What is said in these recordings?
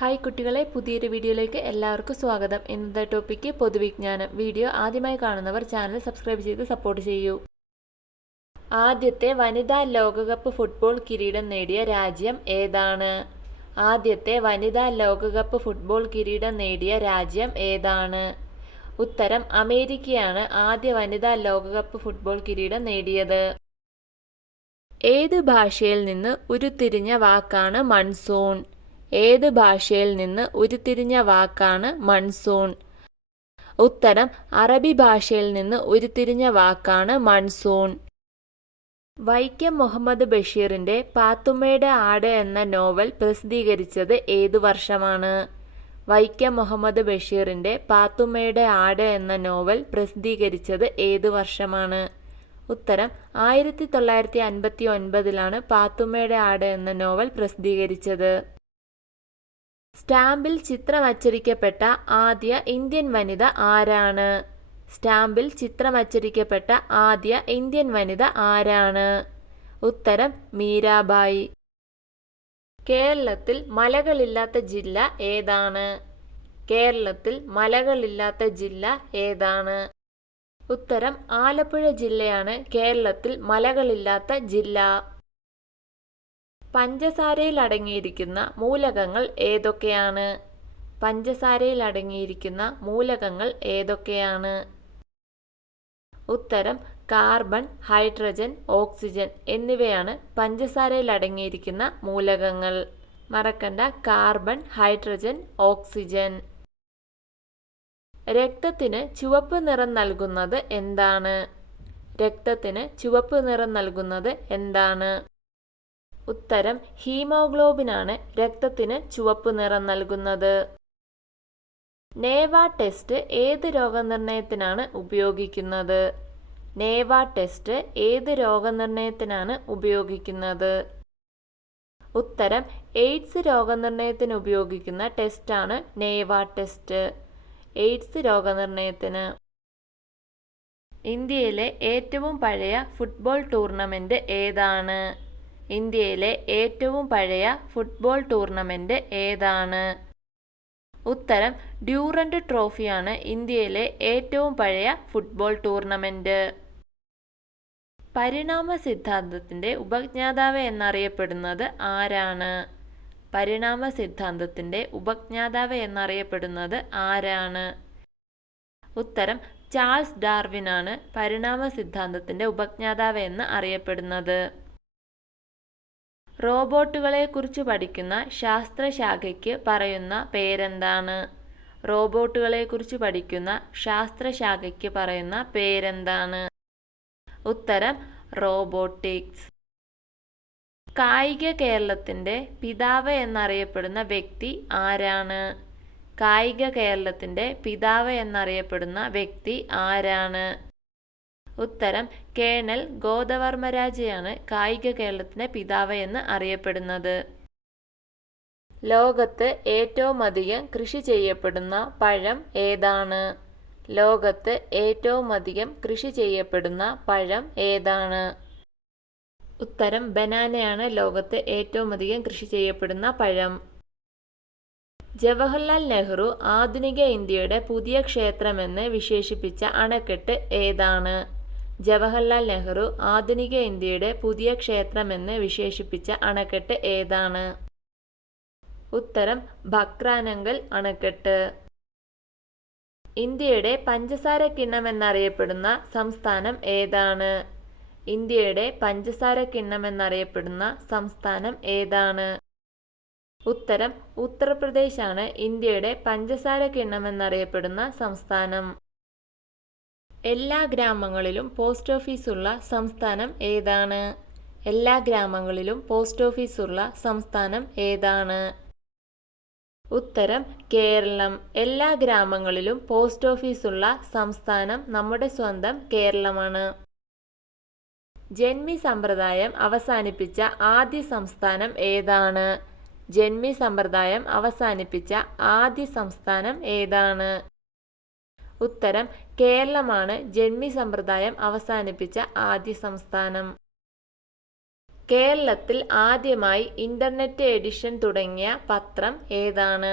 Hi കുട്ടികളെ, പുതിയൊരു വീഡിയോയിലേക്ക് എല്ലാവർക്കും സ്വാഗതം. ഇന്നത്തെ ടോപ്പിക്ക് പൊതുവിജ്ഞാനം. വീഡിയോ ആദ്യമായി കാണുന്നവർ ചാനൽ സബ്സ്ക്രൈബ് ചെയ്ത് സപ്പോർട്ട് ചെയ്യൂ. ആദ്യത്തെ വനിതാ ലോകകപ്പ് ഫുട്ബോൾ കിരീടം നേടിയ രാജ്യം ഏതാണ്? ആദ്യത്തെ വനിതാ ലോകകപ്പ് ഫുട്ബോൾ കിരീടം നേടിയ രാജ്യം ഏതാണ്? ഉത്തരം അമേരിക്കയാണ് ആദ്യ വനിതാ ലോകകപ്പ് ഫുട്ബോൾ കിരീടം നേടിയത്. ഏത് ഭാഷയിൽ നിന്ന് ഉരുത്തിരിഞ്ഞ വാക്കാണ് മൺസൂൺ? ഏത് ഭാഷയിൽ നിന്ന് ഉരുത്തിരിഞ്ഞ വാക്കാണ് മൺസൂൺ? ഉത്തരം അറബി ഭാഷയിൽ നിന്ന് ഉരുത്തിരിഞ്ഞ വാക്കാണ് മൺസൂൺ. വൈക്കം മുഹമ്മദ് ബഷീറിന്റെ പാത്തുമ്മയുടെ ആട് എന്ന നോവൽ പ്രസിദ്ധീകരിച്ചത് ഏതു വർഷമാണ്? വൈക്കം മുഹമ്മദ് ബഷീറിന്റെ പാത്തുമ്മയുടെ ആട് എന്ന നോവൽ പ്രസിദ്ധീകരിച്ചത് ഏതു വർഷമാണ്? ഉത്തരം 1959 പാത്തുമ്മയുടെ ആട് എന്ന നോവൽ പ്രസിദ്ധീകരിച്ചത്. സ്റ്റാമ്പിൽ ചിത്രം അച്ചടിക്കപ്പെട്ട ആദ്യ ഇന്ത്യൻ വനിത ആരാണ്? സ്റ്റാമ്പിൽ ചിത്രം അച്ചടിക്കപ്പെട്ട ആദ്യ ഇന്ത്യൻ വനിത ആരാണ്? ഉത്തരം മീരാബായി. കേരളത്തിൽ മലകളില്ലാത്ത ജില്ല ഏതാണ്? കേരളത്തിൽ മലകളില്ലാത്ത ജില്ല ഏതാണ്? ഉത്തരം ആലപ്പുഴ ജില്ലയാണ് കേരളത്തിൽ മലകളില്ലാത്ത ജില്ല. പഞ്ചസാരയിൽ അടങ്ങിയിരിക്കുന്ന മൂലകങ്ങൾ ഏതൊക്കെയാണ്? പഞ്ചസാരയിൽ അടങ്ങിയിരിക്കുന്ന മൂലകങ്ങൾ ഏതൊക്കെയാണ്? ഉത്തരം കാർബൺ, ഹൈഡ്രജൻ, ഓക്സിജൻ എന്നിവയാണ് പഞ്ചസാരയിൽ അടങ്ങിയിരിക്കുന്ന മൂലകങ്ങൾ. മറക്കണ്ട, കാർബൺ, ഹൈഡ്രജൻ, ഓക്സിജൻ. രക്തത്തിന് ചുവപ്പ് നിറം നൽകുന്നത് എന്താണ്? രക്തത്തിന് ചുവപ്പ് നിറം നൽകുന്നത് എന്താണ്? ഉത്തരം ഹീമോഗ്ലോബിനാണ് രക്തത്തിന് ചുവപ്പ് നിറം നൽകുന്നത്. നേവ ടെസ്റ്റ് ഏത് രോഗനിർണയത്തിനാണ് ഉപയോഗിക്കുന്നത്? നേവ ടെസ്റ്റ് ഏത് രോഗനിർണയത്തിനാണ് ഉപയോഗിക്കുന്നത്? ഉത്തരം എയ്ഡ്സ് രോഗനിർണയത്തിന് ഉപയോഗിക്കുന്ന ടെസ്റ്റാണ് നേവ ടെസ്റ്റ്. എയ്ഡ്സ് രോഗനിർണയത്തിന്. ഇന്ത്യയിലെ ഏറ്റവും പഴയ ഫുട്ബോൾ ടൂർണമെന്റ് ഏതാണ്? ഇന്ത്യയിലെ ഏറ്റവും പഴയ ഫുട്ബോൾ ടൂർണമെന്റ് ഏതാണ്? ഉത്തരം ഡ്യൂറന്റ് ട്രോഫിയാണ് ഇന്ത്യയിലെ ഏറ്റവും പഴയ ഫുട്ബോൾ ടൂർണമെന്റ്. പരിണാമ സിദ്ധാന്തത്തിന്റെ ഉപജ്ഞാതാവ് എന്നറിയപ്പെടുന്നത് ആരാണ്? പരിണാമ സിദ്ധാന്തത്തിന്റെ ഉപജ്ഞാതാവ് എന്നറിയപ്പെടുന്നത് ആരാണ്? ഉത്തരം ചാൾസ് ഡാർവിനാണ് പരിണാമ സിദ്ധാന്തത്തിന്റെ ഉപജ്ഞാതാവ് എന്ന് അറിയപ്പെടുന്നത്. റോബോട്ടുകളെക്കുറിച്ച് പഠിക്കുന്ന ശാസ്ത്രശാഖയ്ക്ക് പറയുന്ന പേരെന്താണ്? റോബോട്ടുകളെക്കുറിച്ച് പഠിക്കുന്ന ശാസ്ത്രശാഖയ്ക്ക് പറയുന്ന പേരെന്താണ്? ഉത്തരം റോബോട്ടിക്സ്. കായിക കേരളത്തിന്റെ പിതാവ് എന്നറിയപ്പെടുന്ന വ്യക്തി ആരാണ്? കായിക കേരളത്തിന്റെ പിതാവ് എന്നറിയപ്പെടുന്ന വ്യക്തി ആരാണ്? ഉത്തരം കേണൽ ഗോദവർമ്മരാജയാണ് കായിക കേരളത്തിന്റെ പിതാവ് എന്ന് അറിയപ്പെടുന്നത്. ലോകത്ത് ഏറ്റവും അധികം കൃഷി ചെയ്യപ്പെടുന്ന പഴം ഏതാണ്? ലോകത്ത് ഏറ്റവും അധികം കൃഷി ചെയ്യപ്പെടുന്ന പഴം ഏതാണ്? ഉത്തരം ബനാനയാണ് ലോകത്ത് ഏറ്റവും അധികം കൃഷി ചെയ്യപ്പെടുന്ന പഴം. ജവഹർലാൽ നെഹ്റു ആധുനിക ഇന്ത്യയുടെ പുതിയ ക്ഷേത്രമെന്ന് വിശേഷിപ്പിച്ച അണക്കെട്ട് ഏതാണ്? ജവഹർലാൽ നെഹ്റു ആധുനിക ഇന്ത്യയുടെ പുതിയ ക്ഷേത്രമെന്ന് വിശേഷിപ്പിച്ച അണക്കെട്ട് ഏതാണ്? ഉത്തരം ഭക്രാനങ്കൽ അണക്കെട്ട്. ഇന്ത്യയുടെ പഞ്ചസാര കിണ്ണമെന്നറിയപ്പെടുന്ന സംസ്ഥാനം ഏതാണ്? ഇന്ത്യയുടെ പഞ്ചസാര കിണ്ണമെന്നറിയപ്പെടുന്ന സംസ്ഥാനം ഏതാണ്? ഉത്തരം ഉത്തർപ്രദേശാണ് ഇന്ത്യയുടെ പഞ്ചസാര കിണ്ണമെന്നറിയപ്പെടുന്ന സംസ്ഥാനം. എല്ലാ ഗ്രാമങ്ങളിലും പോസ്റ്റ് ഓഫീസ് ഉള്ള സംസ്ഥാനം ഏതാണ്? എല്ലാ ഗ്രാമങ്ങളിലും പോസ്റ്റ് ഓഫീസ് ഉള്ള സംസ്ഥാനം ഏതാണ്? ഉത്തരം കേരളം. എല്ലാ ഗ്രാമങ്ങളിലും പോസ്റ്റ് ഓഫീസ് ഉള്ള സംസ്ഥാനം നമ്മുടെ സ്വന്തം കേരളമാണ്. ജന്മി സമ്പ്രദായം അവസാനിപ്പിച്ച ആദ്യ സംസ്ഥാനം ഏതാണ്? ജന്മി സമ്പ്രദായം അവസാനിപ്പിച്ച ആദ്യ സംസ്ഥാനം ഏതാണ്? ഉത്തരം കേരളമാണ് ജന്മി സമ്പ്രദായം അവസാനിപ്പിച്ച ആദ്യ സംസ്ഥാനം. കേരളത്തിൽ ആദ്യമായി ഇന്റർനെറ്റ് എഡിഷൻ തുടങ്ങിയ പത്രം ഏതാണ്?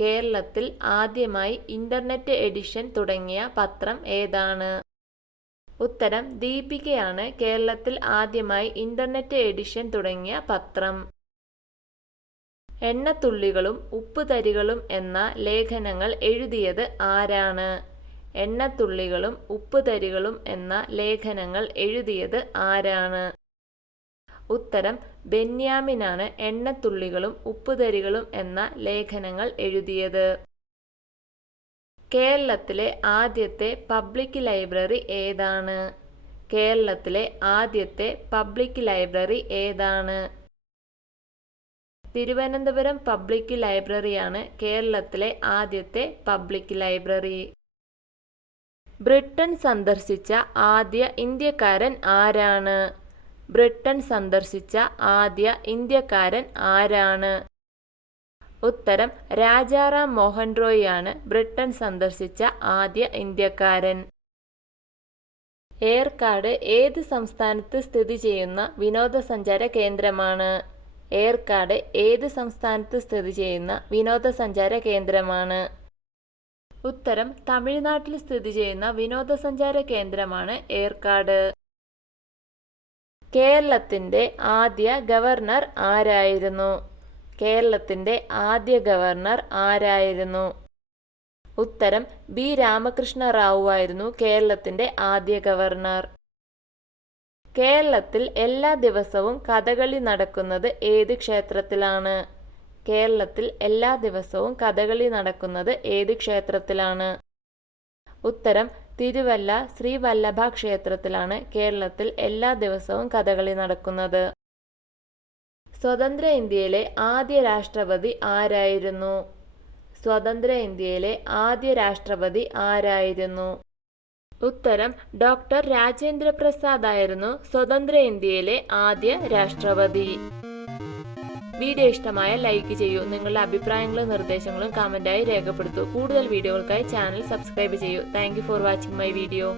കേരളത്തിൽ ആദ്യമായി ഇന്റർനെറ്റ് എഡിഷൻ തുടങ്ങിയ പത്രം ഏതാണ്? ഉത്തരം ദീപികയാണ് കേരളത്തിൽ ആദ്യമായി ഇന്റർനെറ്റ് എഡിഷൻ തുടങ്ങിയ പത്രം. എണ്ണത്തുള്ളികളും ഉപ്പുതരികളും എന്ന ലേഖനങ്ങൾ എഴുതിയത് ആരാണ്? എണ്ണത്തുള്ളികളും ഉപ്പുതരികളും എന്ന ലേഖനങ്ങൾ എഴുതിയത് ആരാണ്? ഉത്തരം ബെന്യാമിനാണ് എണ്ണത്തുള്ളികളും ഉപ്പുതരികളും എന്ന ലേഖനങ്ങൾ എഴുതിയത്. കേരളത്തിലെ ആദ്യത്തെ പബ്ലിക് ലൈബ്രറി ഏതാണ്? കേരളത്തിലെ ആദ്യത്തെ പബ്ലിക് ലൈബ്രറി ഏതാണ്? തിരുവനന്തപുരം പബ്ലിക് ലൈബ്രറിയാണ് കേരളത്തിലെ ആദ്യത്തെ പബ്ലിക് ലൈബ്രറി. ബ്രിട്ടൻ സന്ദർശിച്ച ആദ്യ ഇന്ത്യക്കാരൻ ആരാണ്? ബ്രിട്ടൻ സന്ദർശിച്ച ആദ്യ ഇന്ത്യക്കാരൻ ആരാണ്? ഉത്തരം രാജാറാം മോഹൻ റോയിയാണ് ബ്രിട്ടൻ സന്ദർശിച്ച ആദ്യ ഇന്ത്യക്കാരൻ. ഏർക്കാട് ഏത് സംസ്ഥാനത്ത് സ്ഥിതി ചെയ്യുന്ന വിനോദസഞ്ചാര കേന്ദ്രമാണ്? ഏർക്കാട് ഏത് സംസ്ഥാനത്ത് സ്ഥിതി ചെയ്യുന്ന വിനോദസഞ്ചാര കേന്ദ്രമാണ്? ഉത്തരം തമിഴ്നാട്ടിൽ സ്ഥിതി ചെയ്യുന്ന വിനോദസഞ്ചാര കേന്ദ്രമാണ് ഏർക്കാട്. കേരളത്തിന്റെ ആദ്യ ഗവർണർ ആരായിരുന്നു? കേരളത്തിന്റെ ആദ്യ ഗവർണർ ആരായിരുന്നു? ഉത്തരം ബി രാമകൃഷ്ണ റാവു ആയിരുന്നു കേരളത്തിന്റെ ആദ്യ ഗവർണർ. കേരളത്തിൽ എല്ലാ ദിവസവും കഥകളി നടക്കുന്നത് ഏത് ക്ഷേത്രത്തിലാണ്? കേരളത്തിൽ എല്ലാ ദിവസവും കഥകളി നടക്കുന്നത് ഏത് ക്ഷേത്രത്തിലാണ്? ഉത്തരം തിരുവല്ല ശ്രീ വല്ലഭ ക്ഷേത്രത്തിലാണ് കേരളത്തിൽ എല്ലാ ദിവസവും കഥകളി നടക്കുന്നത്. സ്വതന്ത്ര ഇന്ത്യയിലെ ആദ്യ രാഷ്ട്രപതി ആരായിരുന്നു? സ്വതന്ത്ര ഇന്ത്യയിലെ ആദ്യ രാഷ്ട്രപതി ആരായിരുന്നു? ഉത്തരം ഡോക്ടർ രാജേന്ദ്ര പ്രസാദ് ആയിരുന്നു സ്വതന്ത്ര ഇന്ത്യയിലെ ആദ്യ രാഷ്ട്രപതി. വീഡിയോ ഇഷ്ടമായ ലൈക്ക് ചെയ്യൂ. നിങ്ങളുടെ അഭിപ്രായങ്ങളും നിർദ്ദേശങ്ങളും കമന്റായി രേഖപ്പെടുത്തൂ. കൂടുതൽ വീഡിയോകൾക്കായി ചാനൽ സബ്സ്ക്രൈബ് ചെയ്യൂ. Thank you for watching my video.